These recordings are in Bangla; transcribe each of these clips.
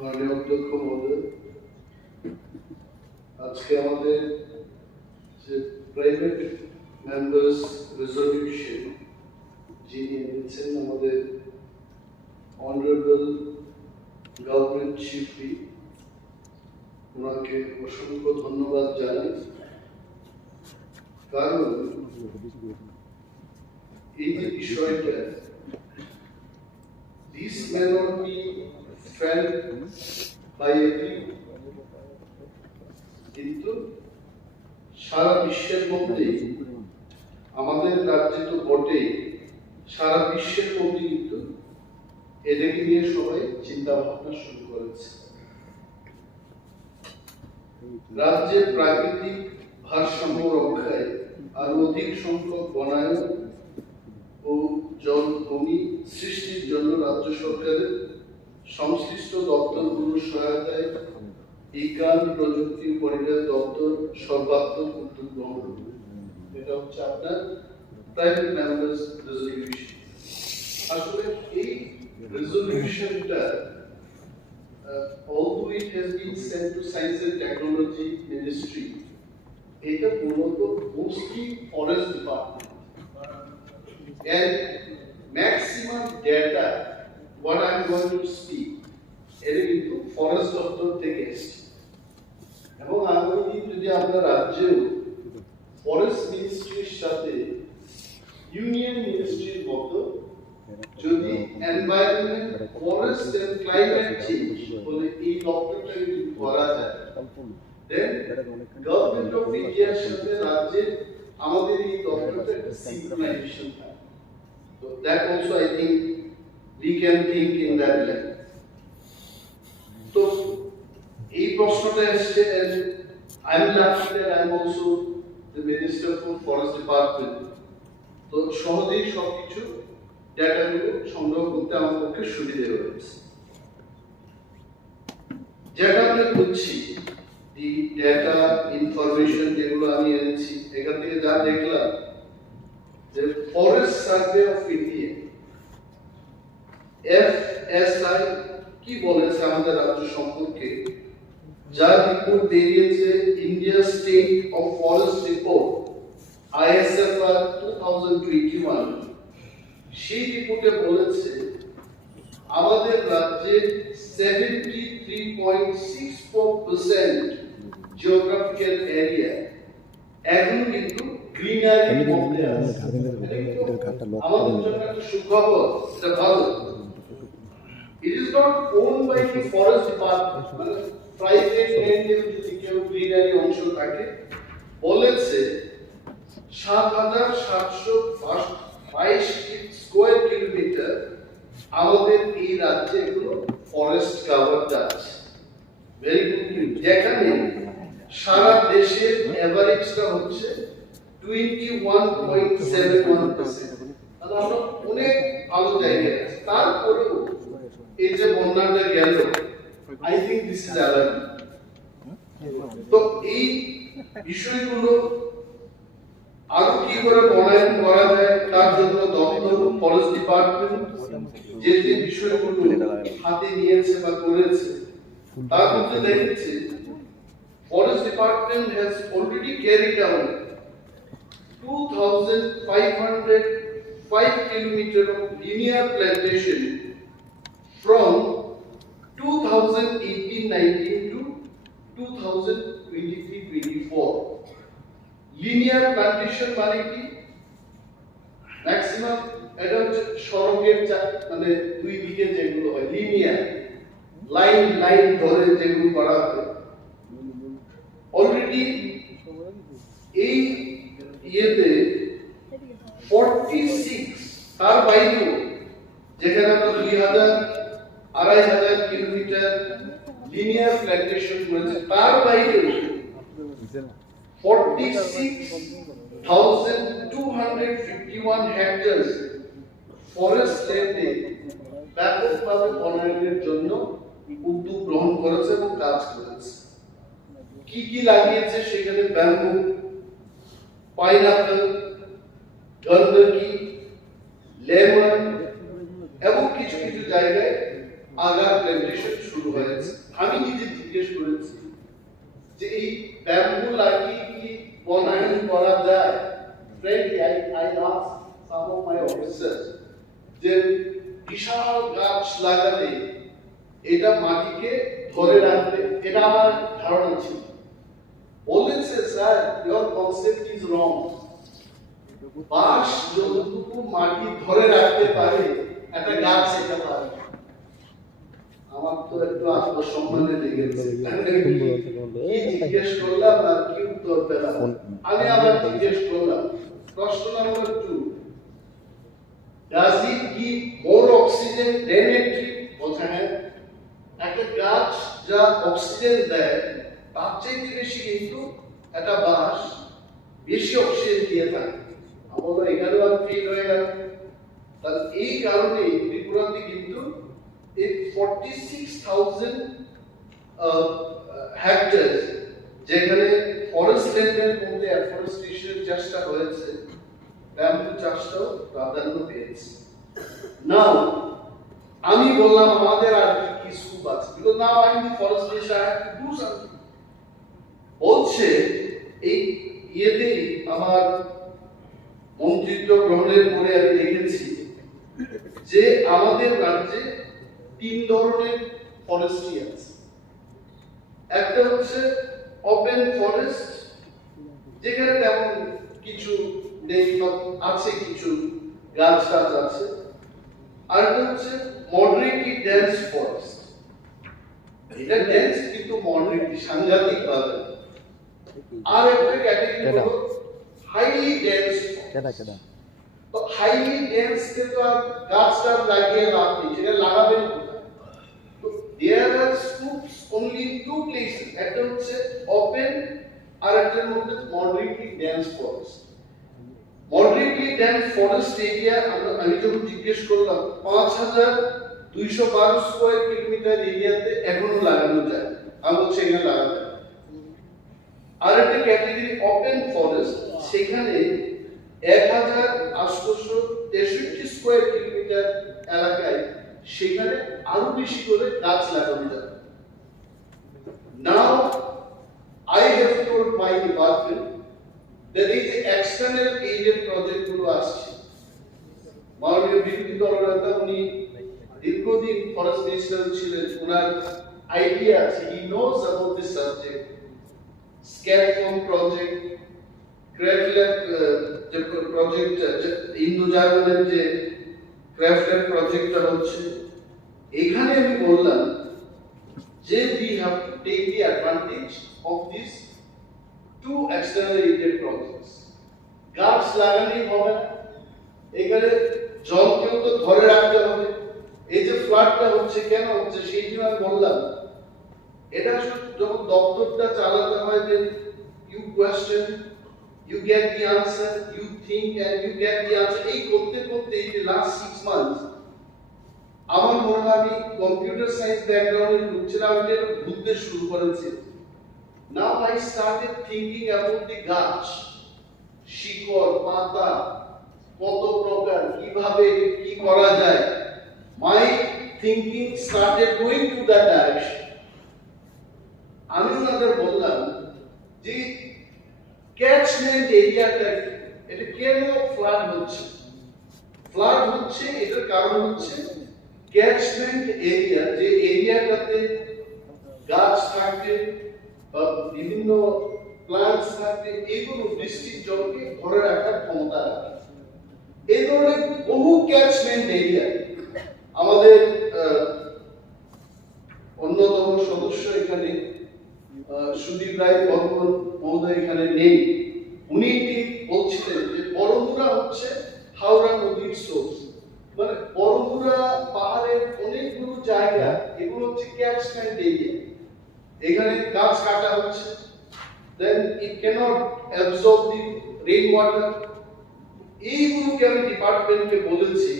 মাননীয় অধ্যক্ষ মহোদয়, আজকে আমাদের যে প্রাইভেট মেম্বার্স রেজলিউশন যিনি এনেছেন আমাদের অনারেবল গভর্নমেন্ট চিফ হুইপ, ওনাকে অসংখ্য ধন্যবাদ জানাই। কারণ এই যে বিষয়টা, this may not be felt by everyone, কিন্তু সারা বিশ্বের মধ্যে আমাদের রাজ্যে তো বটেই, সারা বিশ্বের মধ্যে কিন্তু এদেরকে নিয়ে সবাই চিন্তা ভাবনা শুরু করেছে। রাজ্যের প্রাকৃতিক ভারসাম্য রক্ষায় আর অধিক সংখ্যক বনায়ন ও জলভূমি সৃষ্টির জন্য রাজ্য সরকারের সংশ্লিষ্ট দপ্তরগুলোর সহায়তায় বিজ্ঞান প্রযুক্তি পরিবেশ দপ্তর সর্বাত্মক উদ্যোগ গ্রহণ করবে। এটা হচ্ছে আপনার প্রাইভেট মেম্বার্স রেজলিউশন। আসলে এই রেজলিউশনটা although it has been sent to Science and Technology Ministry, এটা মূলত mostly forest department, and maximum data what I am going to speak এটা কিন্তু ফরেস্ট দপ্তর থেকে এসেছে। এবং আগামী দিন যদি আমরা রাজ্যেও ফরেস্ট মিনিস্ট্রির সাথে ইউনিয়ন মিনিস্ট্রির মতো যদি environment forest and climate change বলে এই দপ্তরটা যদি করা যায়, দেন গভর্নমেন্ট অফ ইন্ডিয়ার সাথে রাজ্যের আমাদের এই দপ্তরটা একটা সিনক্রোনাইজেশন থাকে। So that also I think we can think in that line. তো এই প্রশ্নটা এসছে, and I am lucky that I am also the Minister for Forest Department. তো সহজেই সবকিছু ডেটাগুলো সংগ্রহ করতে আমার পক্ষে সুবিধা হয়েছে। যেটা আমরা করছি, দি ডেটা ইনফরমেশন যেগুলো আমি এনেছি, এখান থেকে যা দেখলাম যে forest survey of India FSI কি বলেছে আমাদের রাজ্য সম্পর্কে, যার রিপোর্ট বেরিয়েছে India state of forest report ISFR 2021, সেই রিপোর্টে বলেছে আমাদের রাজ্যে 73.64% জিওগ্রাফিক্যাল এরিয়া এখন কিন্তু গ্রিনারির মধ্যে আছে। আমাদের জন্য একটা সুখবর, এটা ভালো। It is not owned by the forest department, মানে প্রাইভেট ল্যান্ডে যদি কেউ গ্রিনারি অংশ থাকে, বলেছে ৭৭২২ স্কয়ার কিলোমিটার আমাদের এই রাজ্যে এগুলো ফরেস্ট কভার আছে। Very good. যেখানে সারা দেশের এভারেজটা হচ্ছে 21.71%, তাহলে আমরা অনেক ভালো জায়গায় আছি। তারপরেও এই যে বন্যাটা গেল, I think this is alarming. তো এই বিষয়গুলো আরো কি করে বনায়ন করা যায়, তার জন্য দপ্তর ফরেস্ট ডিপার্টমেন্ট যে যে বিষয়গুলো হাতে নিয়েছে বা করেছে, তার মধ্যে দেখেছি forest department has already carried out 2505 kilometre of linear plantation from 2018-19 to 2023-24. Linear plantation মানে কি? ম্যাক্সিমাম এটা হচ্ছে সড়কের মানে দুই দিকে যেগুলো হয় লিনিয়ার লাইন লাইন ধরে যেগুলো করা হয়। অলরেডি এই ইয়েতে 46, তার বাইরেও যেখানে আমরা 2500 কিলোমিটার লিনিয়ার প্ল্যান্টেশন করেছে, তার বাইরেও 46,251 হেক্টরস ফরেস্ট ল্যান্ডে ব্যাপকভাবে বনায়নের জন্য উদ্যোগ গ্রহণ করেছে এবং কাজ করেছে। কি কি লাগিয়েছে সেখানে? ব্যাম্বু, পাইনাপল, গন্ধকি, লেমন এবং কিছু কিছু জায়গায় আগার প্ল্যান্টেশন শুরু হয়েছে। আমি নিজে জিজ্ঞেস করেছি যে এই ব্যাম্বু লাগিয়ে কি বনায়ন করা যায়। Frankly, I asked some of my officers যে বিশাল গাছ লাগালে এটা মাটিকে ধরে রাখবে, এটা আমার ধারণা ছিল। বললেন sir, your concept is wrong. বাঁশ যতটুকু মাটি ধরে রাখতে পারে একটা গাছ এটা পারে। আমার তো একটু আত্মসম্মানে লেগেছে, জিজ্ঞেস করলাম আর কি উত্তর পেলাম। আমি আবার জিজ্ঞেস করলাম, প্রশ্ন number 2, does it give more oxygen than a tree? বলছে হ্যাঁ, একটা গাছ যা অক্সিজেন দেয় তার চাইতে বেশি কিন্তু একটা বাঁশ বেশি অক্সিজেন দিয়ে থাকে। আমরা এখানেও আর ফেল হয়ে গেল। তাহলে এই কারণে ত্রিপুরাতে কিন্তু এই 46,000 হেক্টর যেখানে ফরেস্ট ল্যান্ডের মধ্যে অ্যাফরেস্টেশন চেষ্টা হয়েছে, ব্যাম্বু চাষটাও প্রাধান্য পেয়েছে। নাও আমি বললাম আমাদের আর কি স্কোপ আছে, because now I'm the forest minister, I have to do something. বলছে এই ইয়েতেই আমার মন্ত্রিত্ব গ্রহণের পরে আমি দেখেছি যে আমাদের রাজ্যে 3 ধরনের ফরেস্ট্রি আছে। একটা হচ্ছে ওপেন ফরেস্ট, যেখানে তেমন কিছু নেই, আছে কিছু গাছ টাছ আছে। আর একটা হচ্ছে মডারেটলি ডেন্স ফরেস্ট, এটা ডেন্স কিন্তু মডারেটলি সাংঘাতিক ভাবে। আর একটা ক্যাটাগরি হলো হাইলি ডেন্স ফরেস্ট। তো হাইলি ডেন্স কে তো আর গাছটা লাগিয়ে লাভ নেই, সেটা লাগাবেন কোথায়? তো there are scopes only in 2 places, একটা হচ্ছে ওপেন আর একটার মধ্যে moderately dense forest. Moderately dense forest area আমি যখন জিজ্ঞেস করলাম 5,212 স্কয়ার কিলোমিটার এরিয়াতে এখনো লাগানো যায়, আমি বলছি এখানে লাগানো যায়। আর একটা ক্যাটাগরি ওপেন ফরেস্ট, সেখানে 1,863 স্কয়ার কিলোমিটার এলাকায় সেখানে আরো বেশি করে গাছ লাগানো যায়। Now I have told my department that is the external aided project গুলো আসছে। মাননীয় বিরোধী দলনেতা উনি দীর্ঘদিন ফরেস্ট মিনিস্টার ছিলেন, ওনার আইডিয়া আছে, he knows about this subject. স্ক্যাটফর্ম প্রজেক্ট, ক্রাফটল্যাব যে প্রজেক্ট, ইন্দো জার্মানের যে ক্রাফটল্যাব প্রজেক্টটা হচ্ছে, এখানে আমি বললাম যে we have to take the advantage of these 2 external aided projects. গাছ লাগানোই হবে না, এখানে জলকেও তো ধরে রাখতে হবে। এই যে ফ্লাডটা হচ্ছে কেন হচ্ছে সেই জন্য আমি বললাম, এটা যখন দপ্তরটা চালাতে হয়, then you question, you get the answer, you think and you get the answer, এই করতে করতে এই যে last 6 months আমার মনে হয় আমি কম্পিউটার সায়েন্স ব্যাকগ্রাউন্ডে ঢুকছিলাম, আমি এটা বুঝতে শুরু করেছি। Now I started thinking about the গাছ, শিকড়, পাতা, কত প্রকার, কিভাবে কি করা যায়। My thinking started going to that direction. আমি ওনাদের বললাম যে ক্যাচমেন্ট এরিয়াটা এটা কেন ফ্লাড হচ্ছে। ফ্লাড হচ্ছে এটার কারণ হচ্ছে ক্যাচমেন্ট এরিয়া, যে এরিয়াটাতে গাছ থাকবে বা বিভিন্ন প্লান্টস থাকবে, এগুলো বৃষ্টির জলকে ধরে রাখার ক্ষমতা রাখে। এই ধরনের বহু ক্যাচমেন্ট এরিয়া আমাদের অন্যতম সদস্য এখানে সুদীপ রায় বর্মন মহোদয় এখানে নেই, উনি বলছিলেন যে বড়মুড়া হচ্ছে হাওড়া নদীর সোর্স, মানে বড়মুড়া পাহাড়ের অনেকগুলো জায়গা, এগুলো হচ্ছে ক্যাচমেন্ট এরিয়া। এখানে গাছ কাটা হচ্ছে, then it cannot absorb the rain water. এইগুলোকে আমি ডিপার্টমেন্টকে বলেছি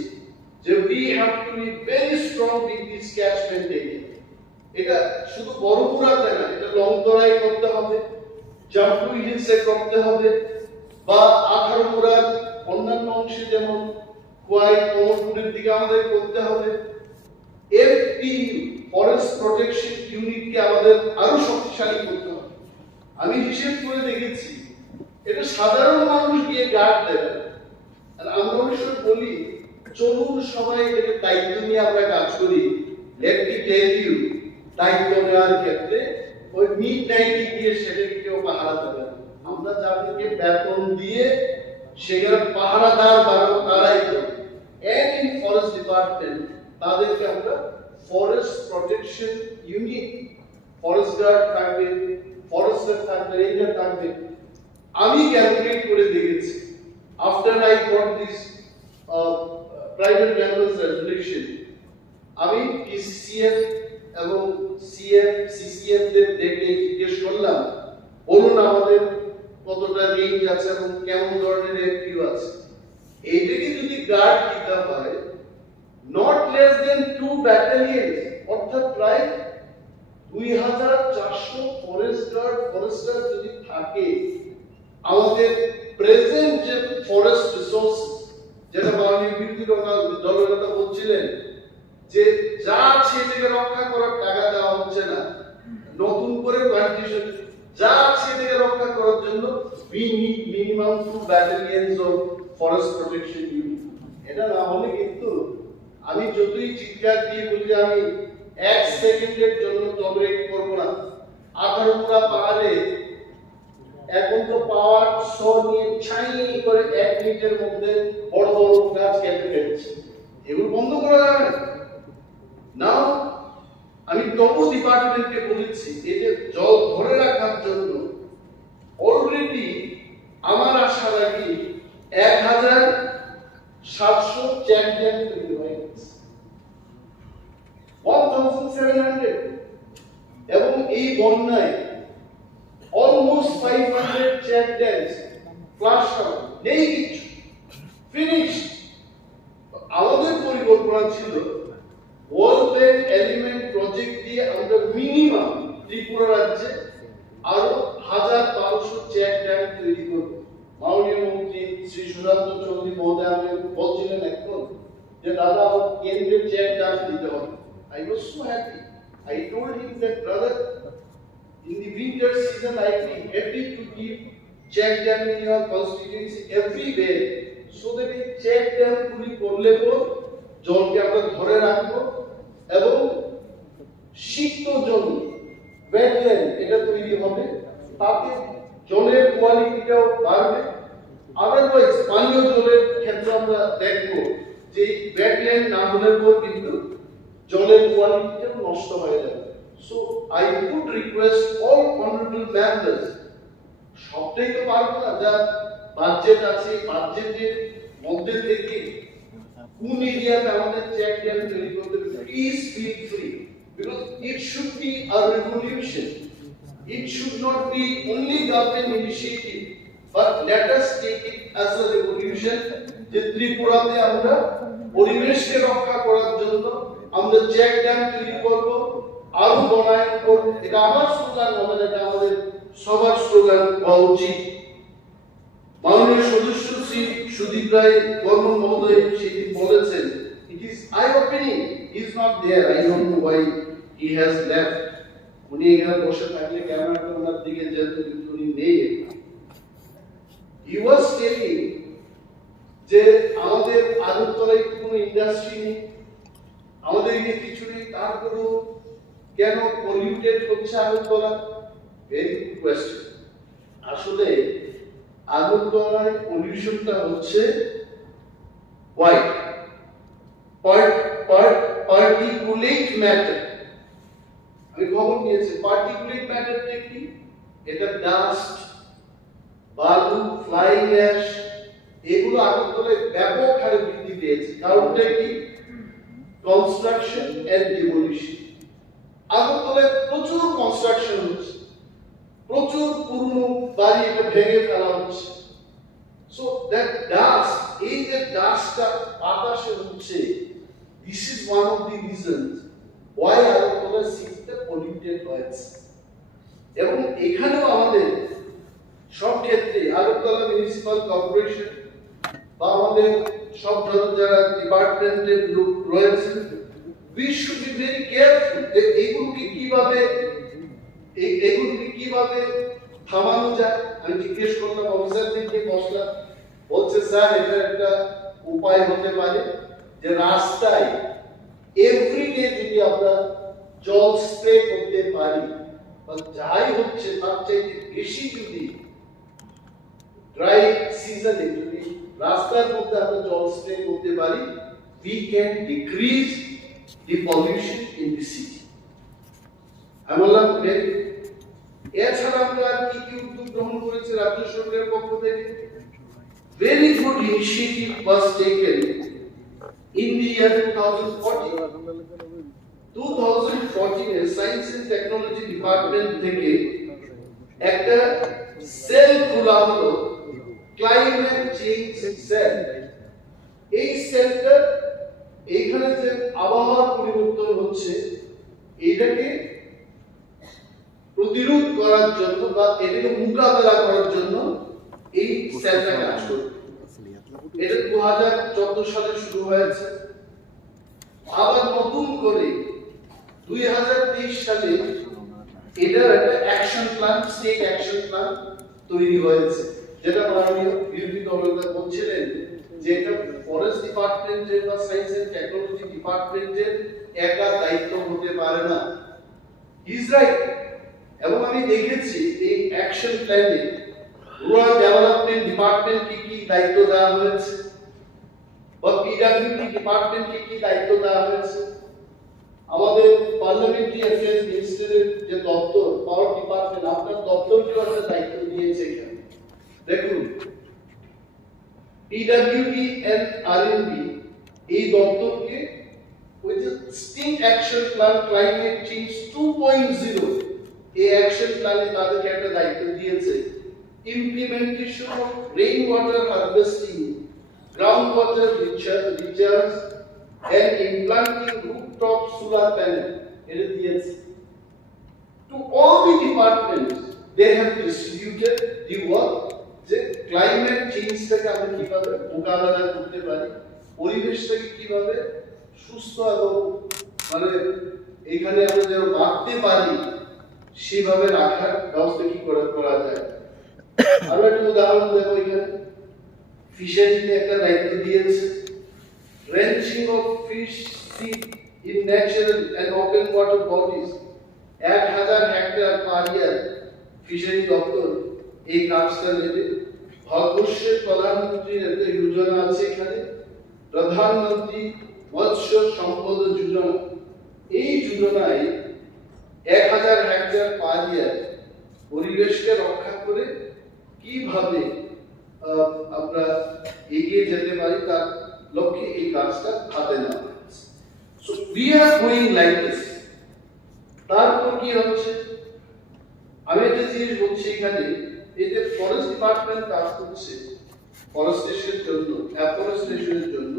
যে we have to be very strong in this catchment area. এটা শুধু বড়মুড়াতে না, এটা লংতরাই করতে হবে, জাম্পুই হিলসে করতে হবে, বা 18 মুড়ার অন্যান্য অংশে যেমন কোয়াই কমলপুরের দিকে আমাদের করতে হবে। এফপিইউ ফরেস্ট প্রোটেকশন ইউনিটকে আমাদের আরো শক্তিশালী করতে হবে। আমি হিসেব করে দেখেছি এটা সাধারণ মানুষ গিয়ে গার্ড দেবে, আর আমরা অনেক সময় বলি চলুন সবাই এটাকে দায়িত্ব নিয়ে আমরা কাজ করি। লেট মি টেল ইউ, দায়িত্ব নেওয়ার ক্ষেত্রে ওই মিড নাইটে গিয়ে সেটাকে কেউ পাহারা দেবে না। আমরা যাদেরকে বেতন দিয়ে সেখানে পাহারাদার বানাবো তারাই করবে। এন্ড ইন ফরেস্ট ডিপার্টমেন্ট তাদেরকে আমরা forest protection unit, forest guard থাকবে, ফরেস্টার থাকবে, রেঞ্জার থাকবে। আমি ক্যালকুলেট করে দেখেছি, after I got this private members resolution, আমি পিসিএফ এবং সিসিএফ দের ডেকে জিজ্ঞেস করলাম, বলুন আমাদের কতটা রেঞ্জ আছে এবং কেমন ধরনের এফপিইউ আছে। এইটাকে যদি গার্ড দিতে হয় নট লেস দেন 2 ব্যাটালিয়ন, অর্থাৎ প্রায় 2400 ফরেস্ট গার্ড ফরেস্টার যদি থাকে, আমাদের প্রেজেন্ট যে ফরেস্ট রিসোর্স, যেটা মাননীয় বিরোধী দলের নেতা বলছিলেন যে যা আছে এটাকে রক্ষা করার টাকা দেওয়া হচ্ছে না, নতুন করে কন্ডিশন যা আছে এটাকে রক্ষা করার জন্য we need minimum 2 battalions of forest protection unit। এটা না হলে কিন্তু আমি যতই চিৎকার দিয়ে বলি আমি 1 সেকেন্ডের জন্য টলারেট করব না। আধারপুরা পাহাড়ে এখন তো পাওয়ার শো নিয়ে ছাই করে 1 মিনিটের মধ্যে বড় বড় গাছ কেটে ফেলছে, এগুলো বন্ধ করা যাবে না। আমি তবু ডিপার্টমেন্টকে বলেছি এই যে জল ধরে রাখার জন্য অলরেডি আমার আশা রাখি 1700 চেক ড্যাম তৈরি হয়ে গেছে, 1700, এবং এই বন্যায় almost 500 check dams flush out, নেই কিছু, ফিনিশ। আমাদের পরিকল্পনা ছিল ওয়ার্ল্ড ব্যাংক এলিমেন্ট প্রজেক্ট দিয়ে আমরা মিনিমাম ত্রিপুরা রাজ্যে আরো 1200 চেক ড্যাম তৈরি করব। মাননীয় মন্ত্রী শ্রী সুশান্ত চৌধুরী মহোদয় আমাকে বলছিলেন এখন যে দাদা আমার কেন্দ্রের চেক ড্যাম দিতে হবে। I was so happy. I told him that brother, in the winter season I will be happy to give check dam in your constituency everywhere, so that এই check dam গুলি করলে জলকে আমরা ধরে রাখবো এবং সিক্ত জমি ওয়েটল্যান্ড এটা তৈরি হবে, তাতে জলের কোয়ালিটিটাও বাড়বে। আদারওয়াইজ পানীয় জলের ক্ষেত্রে আমরা দেখবো যে ওয়েটল্যান্ড না হলে কিন্তু জলের কোয়ালিটিটা নষ্ট হয়ে যাবে। So I would request all honourable members, সবটাই তো পারবো না, যা বাজেট আছে বাজেটের মধ্যে থেকে কোন এরিয়াতে আমাদের চেক ড্যাম তৈরি করতে হবে, please feel free, because it should be a revolution. It should not be only government initiative, but let us take it as a revolution. যে ত্রিপুরাতে আমরা পরিবেশকে রক্ষা করার জন্য আমরা চেক ড্যাম তৈরি করব, আরো বনায়ন করব। এটা আমার স্লোগান হবে না, এটা আমাদের সবার স্লোগান হওয়া উচিত। মাননীয় সদস্য শ্রী সুদীপ রায় বর্মন মহোদয় সেটি বলেছেন, it is eye opening. He is not there, I don't know why he has left. উনি এখানে বসে থাকলে ক্যামেরাটা ওনার দিকে যেত, কিন্তু উনি নেই। He was telling যে আমাদের আগরতলায় কোনো ইন্ডাস্ট্রি নেই, আমাদের এখানে কিছু নেই, তারপরেও কেন পলিউটেড হচ্ছে আগরতলা? Very good question. আসলে আগরতলায় পলিউশনটা হচ্ছে হোয়াইট পার্টিকুলেট ম্যাটার। আমি খবর নিয়েছি পার্টিকুলেট ম্যাটারটা কি, এটা ডাস্ট, বালু, ফ্লাইং অ্যাশ, এগুলো আগরতলায় ব্যাপক হারে বৃদ্ধি পেয়েছে। কারণটা কি? Construction and demolition. আগরতলায় প্রচুর কনস্ট্রাকশন হচ্ছে, প্রচুর পুরনো বাড়ি এটা ভেঙে ফেলা হচ্ছে। সো দ্যাট ডাস্ট, এই যে ডাস্টটা বাতাসে হচ্ছে, this is one of the reasons why Agartala সিটিটা পলিউটেড হয়েছে। এবং এখানেও আমাদের সব ক্ষেত্রে আগরতলা মিউনিসিপাল কর্পোরেশন বা আমাদের সব ধরনের যারা ডিপার্টমেন্টের লোক রয়েছে we should be very careful যে এগুলোকে কিভাবে থামানো যায়। আমি জিজ্ঞেস করলাম অফিসারদেরকে, বসলাম, বলছে স্যার এটা একটা উপায় হতে পারে যে রাস্তায় এভরিডে যদি আমরা জল স্প্রে করতে পারি বা যাই হচ্ছে তার চাইতে বেশি যদি ড্রাই সিজনে যদি রাস্তার মধ্যে আমরা জল স্প্রে করতে পারি, we can decrease the pollution in the city. আমি বললাম এছাড়া আমরা আর কি কি উদ্যোগ গ্রহণ করেছি রাজ্য সরকারের পক্ষ থেকে। Very good initiative was taken in the year 2014 এ সায়েন্স এন্ড টেকনোলজি ডিপার্টমেন্ট থেকে একটা সেল খোলা হলো, ক্লাইমেট চেঞ্জ সেল। এই সেলটা এইখানে যে আবহাওয়ার পরিবর্তন হচ্ছে এইটাকে প্রতিরোধ করার জন্য বা এটাকে মোকাবেলা করার জন্য এই সেলটা কাজ করবে। এটা 2014 সালে শুরু হয়েছে, আবার নতুন করে 2023 সালে এটার একটা action plan, state action plan তৈরি হয়েছে, যেটা মাননীয় বিরোধী দলনেতা বলছিলেন যে এটা ফরেস্ট ডিপার্টমেন্টের বা সায়েন্স এন্ড টেকনোলজি ডিপার্টমেন্টের একা দায়িত্ব হতে পারে না। Is right. এবং আমি দেখেছি এই অ্যাকশন প্ল্যানে রুরাল ডেভেলপমেন্ট ডিপার্টমেন্টকে কি দায়িত্ব দেওয়া হয়েছে বা পিডব্লিউডি ডিপার্টমেন্টকে কি দায়িত্ব দেওয়া হয়েছে। আমাদের পার্লামেন্টারি অ্যাফেয়ার্স মিনিস্টারের যে দপ্তর, পাওয়ার ডিপার্টমেন্ট, আপনার দপ্তরকেও একটা দায়িত্ব দিয়েছে এখানে। দেখুন পিডব্লিউডি এন্ড আরএনবি এই দপ্তরকে ওই যে state action plan climate change 2.0 এই অ্যাকশন প্ল্যানে তাদেরকে একটা দায়িত্ব দিয়েছে, implementation of rainwater harvesting, groundwater recharge and implanting rooftop solar panel. It is yes. To all the departments, they have distributed the work. যে ক্লাইমেট চেঞ্জটাকে আমরা কিভাবে মোকাবেলা করতে পারি, পরিবেশটাকে কিভাবে সুস্থ এবং মানে এখানে আমরা যেন বাঁচতে পারি সেভাবে রাখার ব্যবস্থা কি করা যায়। আরো একটা উদাহরণ দেবো, এখানে ফিশারিতে একটা দায়িত্ব দিয়েছে, ranching of fish seed in natural and open water bodies, 1000 hectare per year fishery দপ্তর এই কাজটা নেবে। ভারতবর্ষের প্রধানমন্ত্রীর একটা যোজনা আছে এখানে, প্রধানমন্ত্রী মৎস্য সম্পদ যোজনা। এই যোজনায় 1000 হেক্টর পার ইয়ার পরিবেশকে রক্ষা করে কিভাবে আমরা এগিয়ে যেতে পারি তার লক্ষ্যে এই কাজটা হাতে নেওয়া হয়েছে। So we are going like this. তারপর কি হচ্ছে, আমি একটা জিনিস বলছি এখানে, এই যে ফরেস্ট ডিপার্টমেন্ট কাজ করছে ফরেস্টেশনের জন্য, অ্যাফরেস্টেশনের জন্য,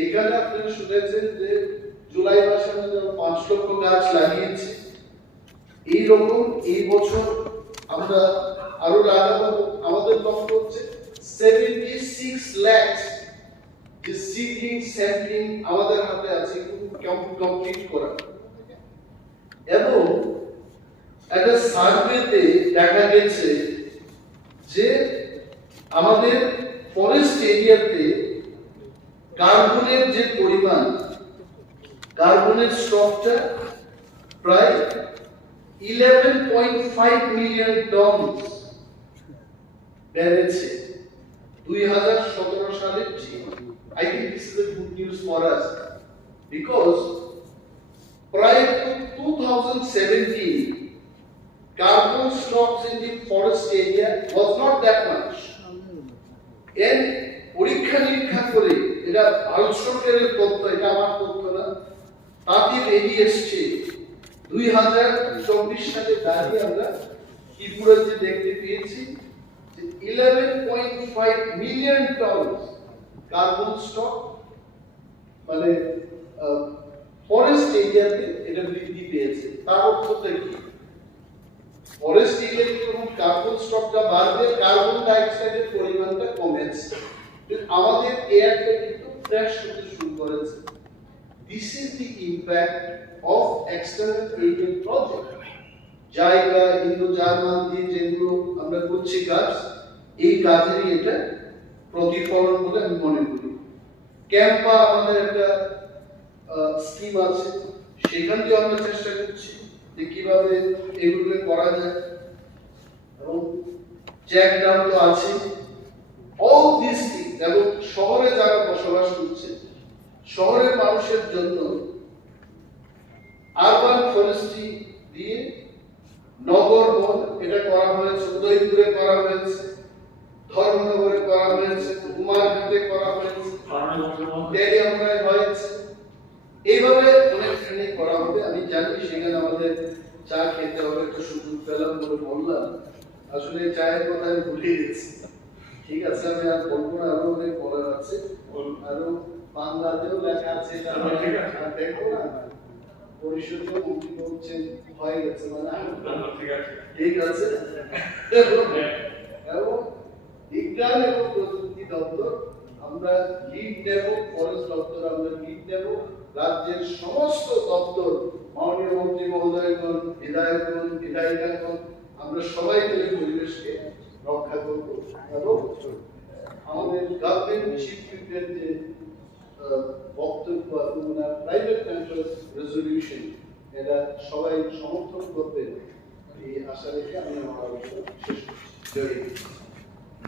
এইখানে আপনারা শুনেছেন যে জুলাই মাসে আমরা 5 লক্ষ গাছ লাগিয়েছি। এইরকম এই বছর আমরা আরো লাগাবো। আমাদের লক্ষ্য হচ্ছে 76 লাখ যে সিডলিং স্যাম্পলিং আমাদের হাতে আছে কমপ্লিট করা। এবং একটা সার্ভেতে দেখা গেছে যে আমাদের ফরেস্ট এরিয়াতে কার্বনের যে পরিমাণ, কার্বনের স্টকটা প্রায় 11.5 মিলিয়ন টন বেড়েছে 2017 সালের চেয়ে। I think this is a good news for us because prior to 2017 carbon stocks in the forest area was not that much. And পরীক্ষা নিরীক্ষা করে এটা ভারত সরকারের তথ্য, এটা আমার তথ্য না, তাতে বেরিয়ে এসছে 2024 সালে দাঁড়িয়ে আমরা ত্রিপুরাতে দেখতে পেয়েছি যে 11.5 মিলিয়ন টন কার্বন স্টক মানে ফরেস্ট এরিয়াতে এটা বৃদ্ধি পেয়েছে। তার অর্থটা কি, ফরেস্ট এরিয়াতে যখন কার্বন স্টকটা বাড়বে, কার্বন ডাই অক্সাইডের পরিমাণটা কমেছে, আমাদের এয়ারটা কিন্তু ফ্রেশ হতে শুরু করেছে। This is the impact of external aided project. জায়গা ইন্দো জার্মান দিয়ে যেগুলো আমরা করছি কাজ, এই কাজেরই এটা প্রতিফলন বলে আমি মনে করি। ক্যাম্পা আমাদের একটা স্কিম আছে, সেখান দিয়ে আমরা চেষ্টা করছি যে কিভাবে এগুলো করা যায়, এবং জ্যাক ডাম তো আছে। অল দিস থিং, এবং শহরে যারা বসবাস করছে, শহরের মানুষের জন্য আরবান ফরেস্ট্রি দিয়ে নগর বন এটা করা হয়েছে, উদয়পুরে করা হয়েছে, ধর্মনগরে করা হয়েছে, কুমারঘাটে করা হয়েছে, তেলিয়ামুড়ায় হয়েছে। এইভাবে অনেকখানি করা হবে। আমি জানি সেখানে আমাদের চা খেতে হবে, একটা সুযোগ পেলাম বলে বললাম, আসলে চায়ের কথা আমি ভুলে গেছি। ঠিক আছে, আমি আর বলবো না, আরো অনেক বলার আছে, আরো বাংলাতেও লেখা আছে, দেখো না পরিষদীয় মন্ত্রী বলছেন হয়ে গেছে, মানে ঠিক আছে। এবং বিজ্ঞান এবং প্রযুক্তি দপ্তর আমরা লিড নেব, ফরেস্ট দপ্তর আমরা লিড নেব, রাজ্যের সমস্ত দপ্তর, মাননীয় মন্ত্রী মহোদয়গণ, বিধায়কগণ, বিধায়িকাগণ, আমরা সবাই মিলে পরিবেশকে রক্ষা করব। এবং আমাদের গভর্নমেন্ট চিফ হুইপের যে বক্তব্য এবং ওনার প্রাইভেট ম্যাটার্স রেজলিউশন, এটা সবাই সমর্থন করবে এই আশা রেখে আমি আমার আলোচনা শেষ করছি। জয় হিন্দ।